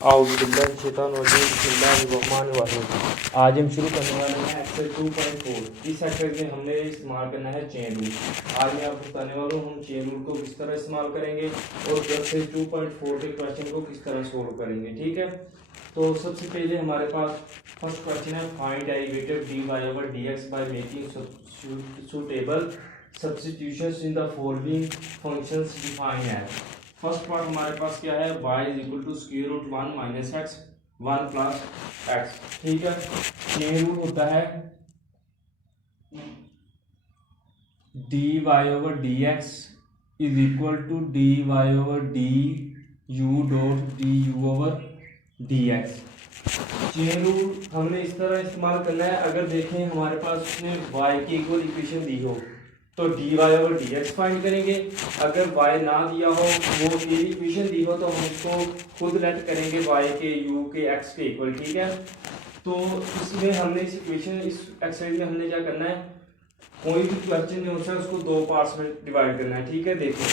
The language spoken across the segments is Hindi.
बिस्मिल्लाहिर्रहमानिर्रहीम। आज हम शुरू करने वाले हैं एक्सरसाइज 2.4। इस एक्सरसाइज में हमने इस्तेमाल करना है चेन रूल। आज मैं आपको बताने वाला हूँ हम चेन रूल को किस तरह इस्तेमाल करेंगे और एक्सरसाइज 2.4 के क्वेश्चन को किस तरह सोल्व करेंगे। ठीक है, तो सबसे पहले हमारे पास फर्स्ट क्वेश्चन है find derivative d Y over D x by making suitable substitutions in the following functions define है। फर्स्ट पार्ट हमारे पास क्या है, y is equal to square root 1 minus x 1 plus x. ठीक है, चेन रूल होता है d Y over D x is equal to d Y over D u dot d you over D x. Chain rule हमने इस तरह इस्तेमाल करना है, अगर देखें हमारे पास उसने y की इक्वल इक्वेशन दी हो तो D Y over D x find करेंगे। अगर y ना दिया हो, वो ये इक्वेशन दी हो, तो हम इसको खुद लेट करेंगे y के u के x के इक्वल। ठीक है, तो इसमें हमने इस इक्वेशन इस एक्सरसाइज में हमने क्या करना है, कोई भी क्वेश्चन जो होता है उसको दो पार्ट्स में डिवाइड करना है। ठीक है, देखो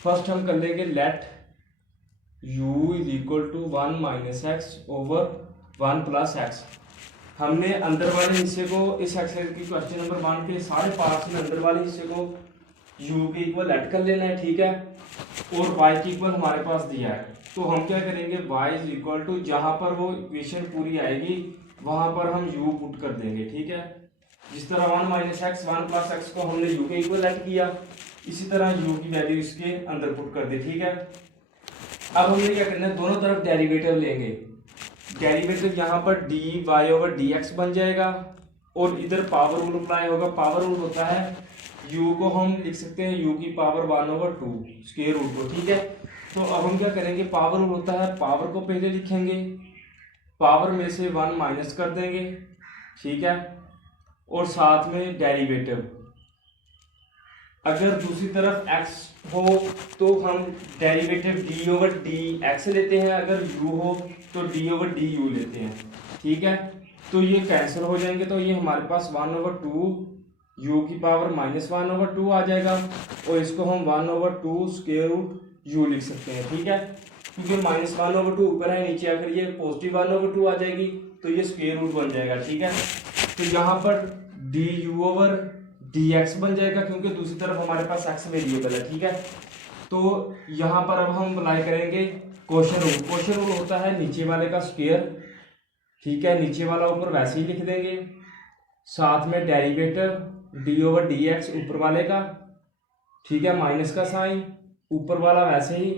फर्स्ट हम कर लेंगे let u is equal to 1 minus x over 1 plus x. हमने अंदर वाले हिस्से को इस एक्सरसाइज की क्वेश्चन नंबर 1 के सारे पार्ट्स में अंदर वाले हिस्से को u के इक्वल ऐड कर लेना है। ठीक है, और y की इक्वल हमारे पास दिया है, तो हम क्या करेंगे y इज इक्वल टू जहां पर वो इक्वेशन पूरी आएगी वहां पर हम u पुट कर देंगे। ठीक है, जिस तरह 1 माइनस एक्स 1 प्लस एक्स को हमने u के इक्वल ऐड किया, इसी तरह u की वैल्यू इसके अंदर पुट कर दे। ठीक है, अब हमने क्या करना है, दोनों तरफ डेरिवेटिव लेंगे। डेरिवेटिव यहाँ पर d Y over D x बन जाएगा और इधर पावर रूल अप्लाई होगा। पावर रूल होता है u को हम लिख सकते हैं u की पावर 1 ओवर 2 स्क्वायर रूट को। ठीक है, तो अब हम क्या करेंगे, पावर रूल होता है पावर को पहले लिखेंगे, पावर में से 1 माइनस कर देंगे। ठीक है, और साथ में डेरिवेटिव, अगर दूसरी तरफ x हो तो हम derivative d over D x लेते हैं, अगर u हो तो d ओवर डी यू लेते हैं। ठीक है, तो ये कैंसिल हो जाएंगे, तो ये हमारे पास 1 ओवर 2 u की पावर माइनस 1 ओवर 2 आ जाएगा, और इसको हम 1 ओवर 2 स्क्वायर रूट u लिख सकते हैं। ठीक है, क्योंकि माइनस 1 ओवर 2 ऊपर है, नीचे आकर ये पॉजिटिव 1 ओवर 2 आ जाएगी, तो ये स्क्वायर रूट बन जाएगा। ठीक है, तो यहाँ पर D you over D x बन जाएगा, क्योंकि दूसरी तरफ हमारे पास एक्स वेरिएबल है। ठीक है, तो यहाँ पर अब हम अप्लाई करेंगे क्वोशंट रूल। क्वोशंट रूल होता है नीचे वाले का स्क्वायर। ठीक है, नीचे वाला ऊपर वैसे ही लिख देंगे, साथ में derivative D over D x ऊपर वाले का। ठीक है, माइनस का साइन, ऊपर वाला वैसे ही।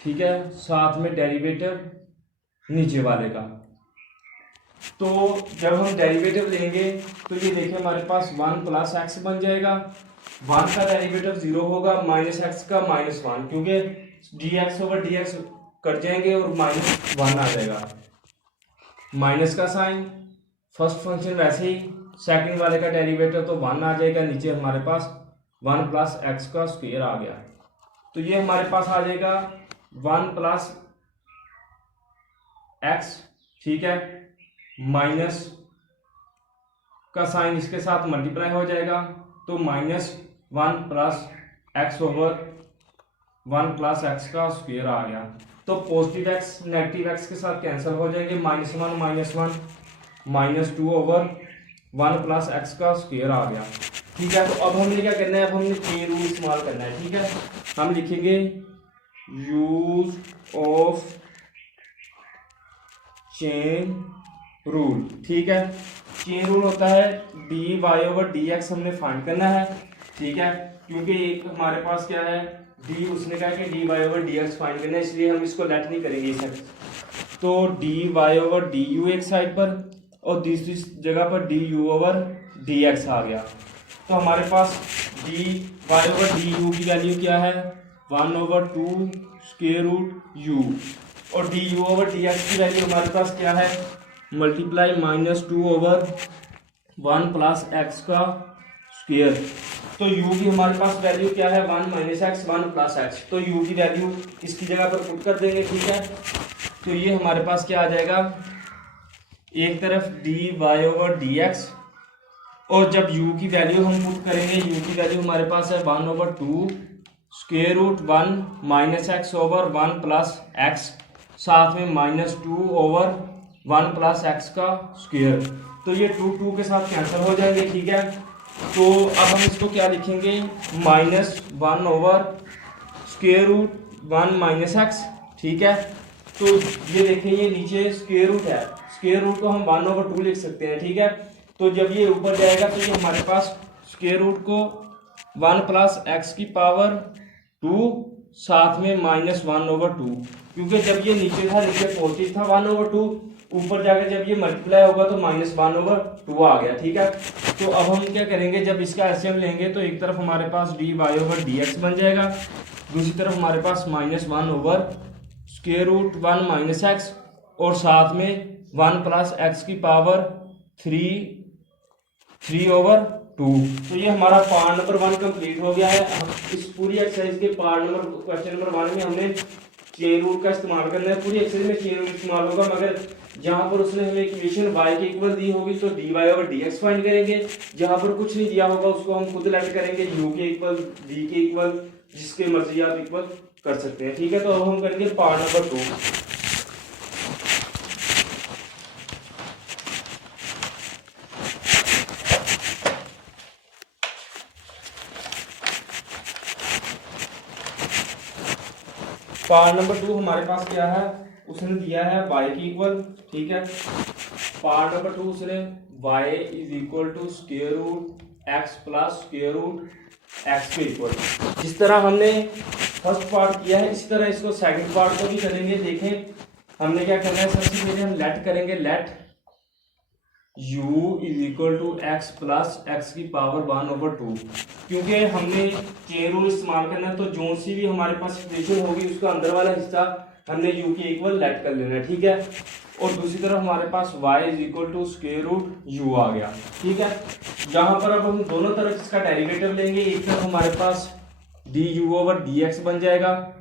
ठीक है, साथ में डेरिवेटिव नीचे वाले का। तो जब हम डेरिवेटिव लेंगे तो ये देखिए हमारे पास 1 प्लस एक्स बन जाएगा। 1 का डेरिवेटिव 0 होगा, माइनस एक्स का माइनस 1, क्योंकि D x over D x cut जाएंगे और माइनस 1 आ जाएगा। माइनस का साइन, फर्स्ट फंक्शन वैसे ही, सेकंड वाले का डेरिवेटिव तो 1 आ जाएगा, नीचे हमारे पास 1 प्लस एक्स का स्क्वायर आ गया, तो ये हमारे पास आ जाएगा 1 प्लस एक्स। ठीक है, माइनस का साइन इसके साथ मल्टीप्लाई हो जाएगा, तो minus 1 plus x over 1 plus x का स्क्वायर आ गया। तो पॉजिटिव एक्स नेगेटिव एक्स के साथ कैंसिल हो जाएंगे, minus 1 minus 2 over 1 plus x का स्क्वायर आ गया। ठीक है, तो अब हमने क्या करना है, अब हमने चेन रूल इस्तेमाल करना है। ठीक है, हम लिखेंगे यूज ऑफ चेन रूल। ठीक है, चेन रूल होता है d Y over D x हमने फाइंड करना है। ठीक है, क्योंकि एक हमारे पास क्या है, डी उसने कहा कि d Y over D x find करना है, इसलिए हम इसको लेट नहीं करेंगे इस साइड। तो D Y over D U एक साइड पर और दूसरी जगह पर D you over D X आ गया। तो हमारे पास D Y over D U की वैल्यू क्या है, 1 ओवर 2 स्क्वायर रूट यू, और D you over D X की वैल्यू हमारे पास क्या है, multiply minus 2 over 1 plus x का स्क्वायर। तो u की हमारे पास वैल्यू क्या है, 1 माइनस एक्स 1 प्लस एक्स, तो u की वैल्यू इसकी जगह पर पुट कर देंगे। ठीक है, तो ये हमारे पास क्या आ जाएगा, एक तरफ d Y over D x, और जब u की वैल्यू हम पुट करेंगे, u की वैल्यू हमारे पास है 1 over 2 square root 1 minus x over 1 plus x साथ में -2/1 प्लस एक्स का स्क्वायर। तो ये 2 के साथ कैंसिल हो जाएंगे, ठीक है। तो अब हम इसको क्या लिखेंगे, -1/√(1 - x), ठीक है। तो ये देखें, ये नीचे स्क्वायर रूट है, स्क्वायर रूट को हम 1/2 लिख सकते हैं, ठीक है। तो जब ये ऊपर जाएगा तो ये हमारे पास स्क्वायर रूट को 1 प्लस एक्स की पावर 2 साथ में -1/2, क्योंकि जब ये नीचे था, नीचे पॉजिटिव था 1/2, ऊपर जाकर जब ये मल्टीप्लाई होगा तो -1/2 आ गया, ठीक है। तो अब हम क्या करेंगे, जब इसका एलसीएम लेंगे तो एक तरफ हमारे पास dy/dx बन जाएगा, दूसरी तरफ हमारे पास -1/√(1 - x) और साथ में 1 प्लस एक्स की पावर 3/2। तो ये हमारा पार्ट नंबर 1 कंप्लीट हो गया है। इस पूरी एक्सरसाइज के पार्ट नंबर क्वेश्चन नंबर 1 में हमने चेन रूल का इस्तेमाल करना है। पूरी एक्सरसाइज में चेन रूल इस्तेमाल होगा, मगर जहां पर उसने हमें इक्वेशन y के इक्वल दी होगी तो dy/dx फाइंड करेंगे। जहां पर कुछ नहीं दिया होगा उसको हम खुद लेट करेंगे, u के इक्वल, v के इक्वल, जिसके मर्जी आप इक्वल कर सकते हैं, ठीक है। तो अब हम करेंगे पार्ट नंबर 2। पार्ट नंबर 2 हमारे पास क्या है, उसने दिया है y की इक्वल, ठीक है। पार्ट नंबर 2 उसने y = (x + (x) के इक्वल। जिस तरह हमने फर्स्ट पार्ट किया है इसी तरह इसको सेकंड पार्ट को भी करेंगे। देखें हमने क्या करना है, सबसे पहले हम लेट करेंगे, लेट u = (x + (x) की पावर 1/2, क्योंकि हमने चेन रूल इस्तेमाल करना है। तो जो सी भी हमारे पास इक्वेशन होगी उसका अंदर वाला हिस्सा हमने u के इक्वल लेट कर लेना है, ठीक है। और दूसरी तरफ हमारे पास y = (u) आ गया, ठीक है। जहां पर अब हम दोनों तरफ इसका डेरिवेटिव लेंगे, एक तरफ हमारे पास du/dx बन जाएगा।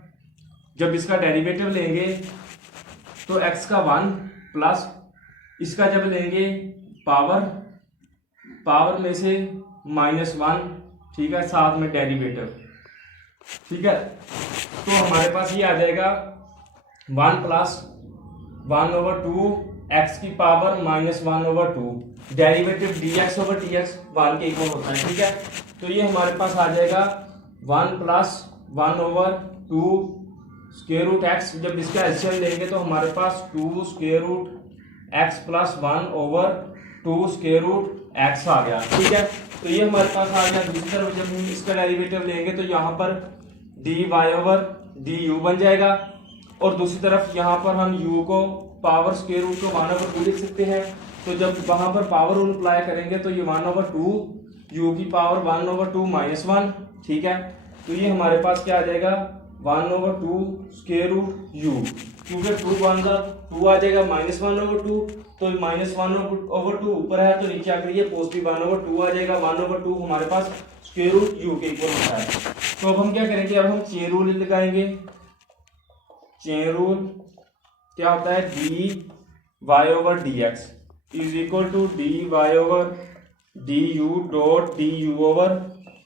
जब इसका डेरिवेटिव लेंगे तो x का 1 प्लस इसका जब लेंगे पावर में से -1, ठीक है, साथ में डेरिवेटिव, ठीक है। तो हमारे पास ये आ जाएगा 1 + 1/2 x की पावर -1/2, डेरिवेटिव dx/dx 1 के इक्वल होता है, ठीक है। तो ये हमारे पास आ जाएगा 1 + 1/2 √x। जब इसका एलसीएम लेंगे तो हमारे पास 2 √x + 1/2 √x आ गया, ठीक है। तो ये हमारे पास आ गया। दूसरी तरफ जब हम इसका डेरिवेटिव लेंगे तो यहाँ पर dy/du बन जाएगा, और दूसरी तरफ यहाँ पर हम u को पावर स्क्वायर रूट को 1/2 लिख सकते हैं। तो जब वहां पर पावर रूल अप्लाई करेंगे तो ये 1/2 u की पावर 1/2 -1, ठीक है। तो ये हमारे पास क्या आ जाएगा, 1/2 स्क्वायर रूट u, क्योंकि 2 आ जाएगा -1/2, तो -1/2 ऊपर है तो नीचे आकर ये पॉजिटिव 1/2 आ जाएगा। 1/2 हमारे पास स्क्वायर रूट u के इक्वल होता है। तो अब हम क्या करेंगे, अब हम चेन रूल लगाएंगे। चेन रूल क्या होता है, dy/dx =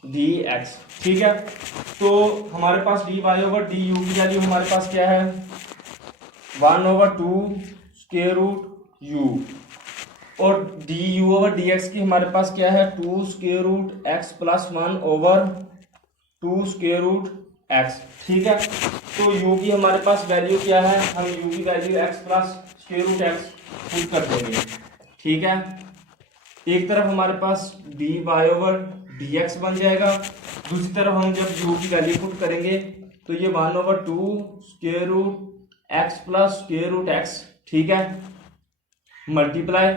dy/du.du/dx, ठीक है। तो हमारे पास dy/du की वैल्यू हमारे पास क्या है, 1/2 स्क्वायर रूट u, और du/dx की हमारे पास क्या है, 2 square root x + 1/2 square root x, ठीक है। तो u की हमारे पास वैल्यू क्या है, हम u की value x + square root x put कर देंगे, ठीक है। एक तरफ हमारे पास dy/dx बन जाएगा, दूसरी तरफ हम जब u की वैल्यू पुट करेंगे तो ये 1/2 square root x + square root x, ठीक है, मल्टीप्लाई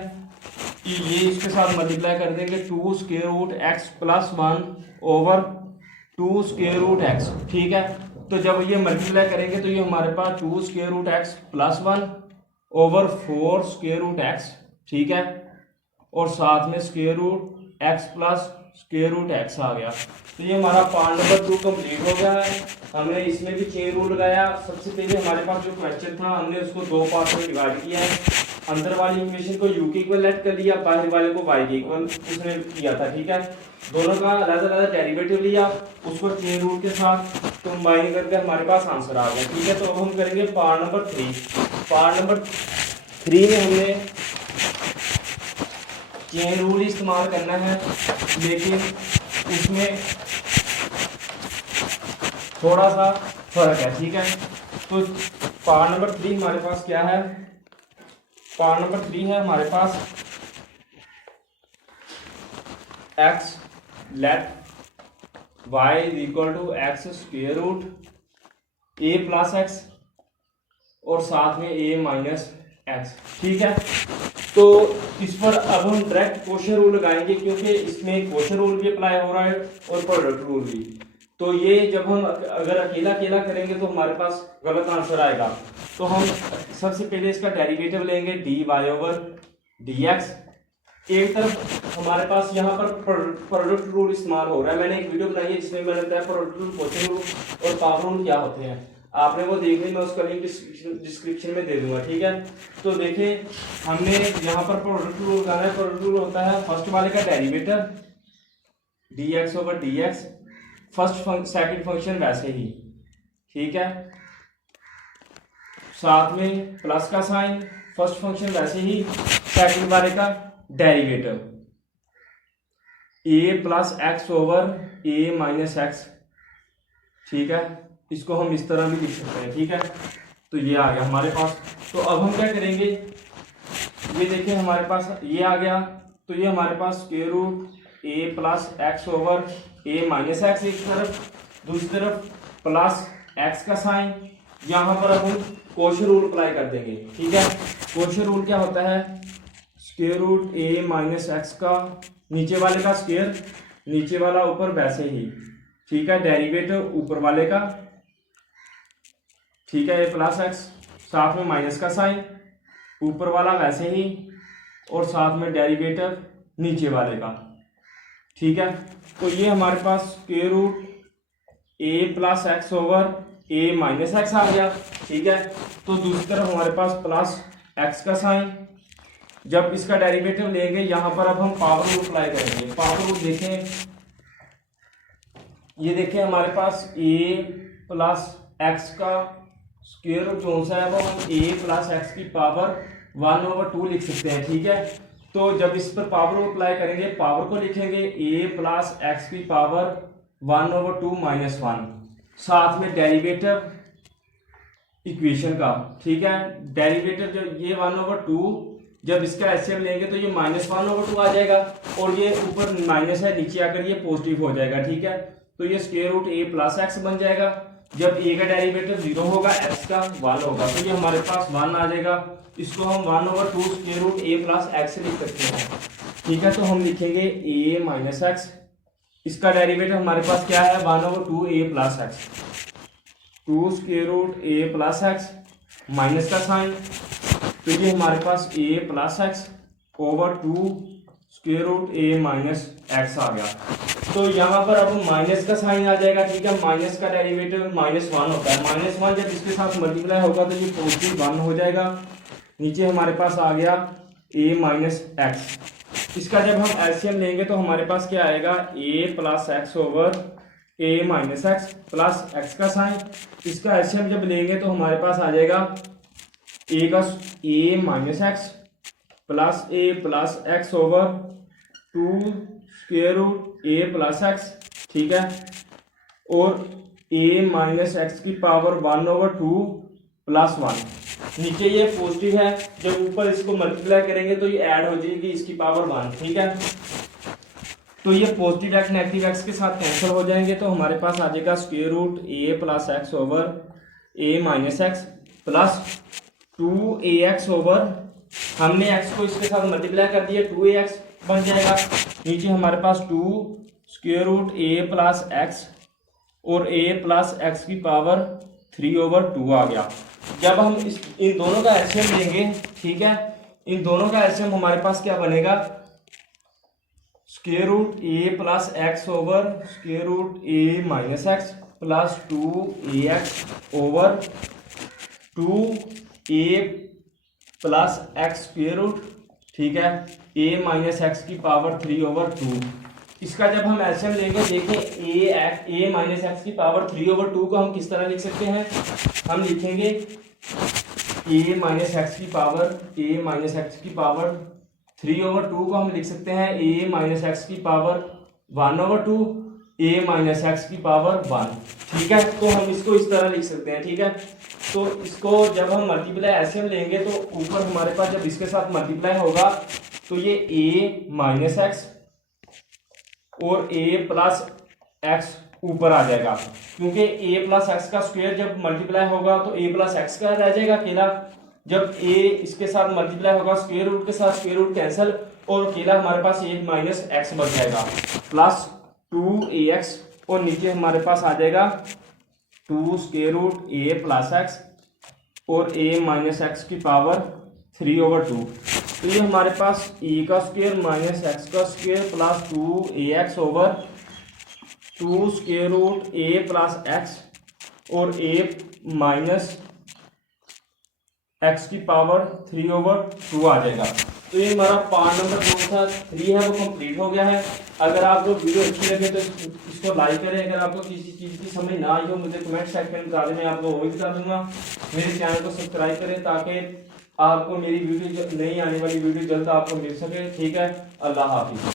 ये इसके साथ मल्टीप्लाई कर देंगे 2 square root x + 1/2 square root x, ठीक है। तो जब ये मल्टीप्लाई करेंगे तो ये हमारे पास 2 square root x + 1/4 square root x, ठीक है, और साथ में square root x + square root x आ गया। तो ये हमारा पार्ट नंबर 2 कंप्लीट हो गया है। हमने इसमें भी चेन रूल लगाया। सबसे पहले हमारे पास जो क्वेश्चन था हमने उसको 2 पार्ट में डिवाइड किया है। अंदर वाली इक्वेशन को u के इक्वल लेट कर लिया, बाहर वाले को y के इक्वल उसने किया था, ठीक है। दोनों का अलग अलग डेरिवेटिव लिया, उसको चेन रूल के साथ कंबाइन करके हमारे पास आंसर आ गया। ठीक है, तो अब हम करेंगे पार्ट नंबर 3। पार्ट नंबर 3 में हमने चेन रूल इस्तेमाल करना है, लेकिन उसमें थोड़ा सा फर्क है। ठीक है, तो पार्ट नंबर 3 हमारे पास क्या है? पार्ट नंबर 3 है हमारे पास x let y is equal to x square root a plus x और साथ में a माइनस एक्स। ठीक है, तो इस पर अब हम डायरेक्ट कोशन रूल लगाएंगे, क्योंकि इसमें कोशन रूल भी अप्लाई हो रहा है और प्रोडक्ट रूल भी। तो ये जब हम अगर अकेला अकेला करेंगे तो हमारे पास गलत आंसर आएगा। तो हम सबसे पहले इसका डेरिवेटिव लेंगे dy ओवर dx। एक तरफ हमारे पास यहाँ पर प्रोडक्ट रूल इस्तेमाल हो रहा है। मैंने एक वीडियो बनाई है जिसमें मैंने बताया प्रोडक्ट रूल, कोशन रूल और पावर रूल क्या होते हैं। आपने वो देखनी, मैं उसका लिंक डिस्क्रिप्शन में दे दूंगा। ठीक है, तो देखें हमने यहाँ पर प्रोडक्ट रूल लगाना है। प्रोडक्ट रूल होता है फर्स्ट वाले का derivative dx over dx, first second function वैसे ही। ठीक है, साथ में प्लस का साइन, फर्स्ट फंक्शन वैसे ही, सेकंड वाले का derivative a plus x over a minus x. ठीक है, इसको हम इस तरह भी लिख सकते हैं। ठीक है, तो ये आ गया हमारे पास। तो अब हम क्या करेंगे, ये देखिए हमारे पास ये आ गया, तो ये हमारे पास square root a plus x over a minus X एक तरफ, दूसरी तरफ प्लस x का साइन। यहाँ पर अब हम कोशन रूल अप्लाई कर देंगे। ठीक है, कोशन रूल क्या होता है? Square root a minus x का नीचे वाले का स्क्वायर, नीचे वाला ऊपर वैसे ही। ठीक है, डेरिवेटिव ऊपर वाले का। ठीक है, a प्लस एक्स, साथ में माइनस का साइन, ऊपर वाला वैसे ही, और साथ में डेरिवेटिव नीचे वाले का। ठीक है, तो ये हमारे पास square root a plus x over a minus X आ गया। ठीक है, तो दूसरी तरफ हमारे पास प्लस x का साइन। जब इसका डेरिवेटिव लेंगे यहाँ पर अब हम पावर रूल अप्लाई करेंगे। पावर रूल देखें, ये देखें हमारे पास a प्लस एक्स का स्क्वायर रूट कौन सा है, वो हम a प्लस एक्स की पावर 1 ओवर 2 लिख सकते हैं। ठीक है, तो जब इस पर पावर रूल अप्लाई करेंगे, पावर को लिखेंगे a प्लस एक्स की पावर 1 ओवर 2 माइनस 1, साथ में डेरिवेटिव इक्वेशन का। ठीक है, डेरिवेटिव जब ये 1 ओवर 2, जब इसका एचसीएम लेंगे तो ये माइनस 1 ओवर 2 आ जाएगा, और ये ऊपर माइनस है, नीचे आकर ये पॉजिटिव हो जाएगा। ठीक है, तो ये square root a plus x बन जाएगा। जब a का डेरिवेटिव 0 होगा, x का 1 होगा, तो ये हमारे पास 1 आ जाएगा। इसको हम 1 over 2 square root a plus X लिख सकते हैं। ठीक है, तो हम लिखेंगे a माइनस एक्स, इसका डेरिवेटिव हमारे पास क्या है, 1 over 2 a plus X, 2 square root a plus X, minus का साइन, तो ये हमारे पास a plus x over 2 square root a minus X आ गया। तो यहाँ पर अब माइनस का साइन आ जाएगा। ठीक है, माइनस का डेरिवेटिव माइनस 1 होता है। माइनस 1 जब इसके साथ मल्टीप्लाई होगा तो ये पॉजिटिव 1 हो जाएगा। नीचे हमारे पास आ गया a माइनस एक्स। इसका जब हम एलसीएम लेंगे तो हमारे पास क्या आएगा, a plus x over a minus x plus x का साइन। इसका एलसीएम जब लेंगे तो हमारे पास आ जाएगा a minus x plus x over 2 square root a plus x. ठीक है, और a माइनस एक्स की पावर 1 ओवर 2 प्लस 1। नीचे ये पॉजिटिव है, जब ऊपर इसको मल्टीप्लाई करेंगे तो ये ऐड हो जाएगी इसकी पावर 1। ठीक है, तो ये पॉजिटिव एक्स नेगेटिव एक्स के साथ कैंसिल हो जाएंगे, तो हमारे पास आ जाएगा square root a plus x over a minus x plus 2ax over, हमने x को इसके साथ मल्टीप्लाई कर दिया, 2ax बन जाएगा। नीचे हमारे पास 2 square root a plus x और a प्लस एक्स की पावर 3 ओवर 2 आ गया। जब हम इन दोनों का एलसीएम लेंगे, ठीक है, इन दोनों का एलसीएम हमारे पास क्या बनेगा, square root a plus x over square root a minus x plus 2ax over 2a plus x square root. ठीक है, a माइनस एक्स की पावर 3 ओवर 2। इसका जब हम एलसीएम लेंगे, देखें ए माइनस एक्स की पावर 3/2 को हम किस तरह लिख सकते हैं, हम लिखेंगे ए माइनस एक्स की पावर 3/2 को हम लिख सकते हैं ए माइनस एक्स की पावर 1/2 ए माइनस एक्स की पावर 1। ठीक है, तो हम इसको इस तरह लिख सकते हैं। ठीक है, तो इसको जब हम मल्टीप्लाई एलसीएम लेंगे तो ऊपर हमारे पास जब इसके साथ मल्टीप्लाई होगा तो ये ए माइनस एक्स और ए प्लस एक्स ऊपर आ जाएगा, क्योंकि ए प्लस एक्स का स्क्वायर जब मल्टीप्लाई होगा तो ए प्लस एक्स का रह जाएगा अकेला। जब ए इसके साथ मल्टीप्लाई होगा स्क्वायर रूट के साथ, स्क्वायर रूट कैंसिल और अकेला हमारे पास ए माइनस एक्स बच जाएगा प्लस 2ax और नीचे हमारे पास आ जाएगा 2 square root A plus x और ए माइनस एक्स की पावर 3/2। तो ये हमारे पास ए का स्क्वायर माइनस एक्स का square plus 2ax over 2 square root A plus x और ए माइनस एक्स की पावर 3/2 आ जाएगा। तो ये हमारा पार्ट नंबर कौन सा 3 है वो कंप्लीट हो गया है। अगर आपको वीडियो अच्छी लगे तो इसको लाइक करें। अगर आपको किसी चीज़ की समझ ना आई हो मुझे कमेंट सेक्शन में बता दें, मैं आपको वही बता दूंगा। मेरे चैनल को सब्सक्राइब करें ताकि आपको मेरी वीडियो नई आने वाली वीडियो जल्द आपको मिल सके। ठीक है, अल्लाह हाफिज़।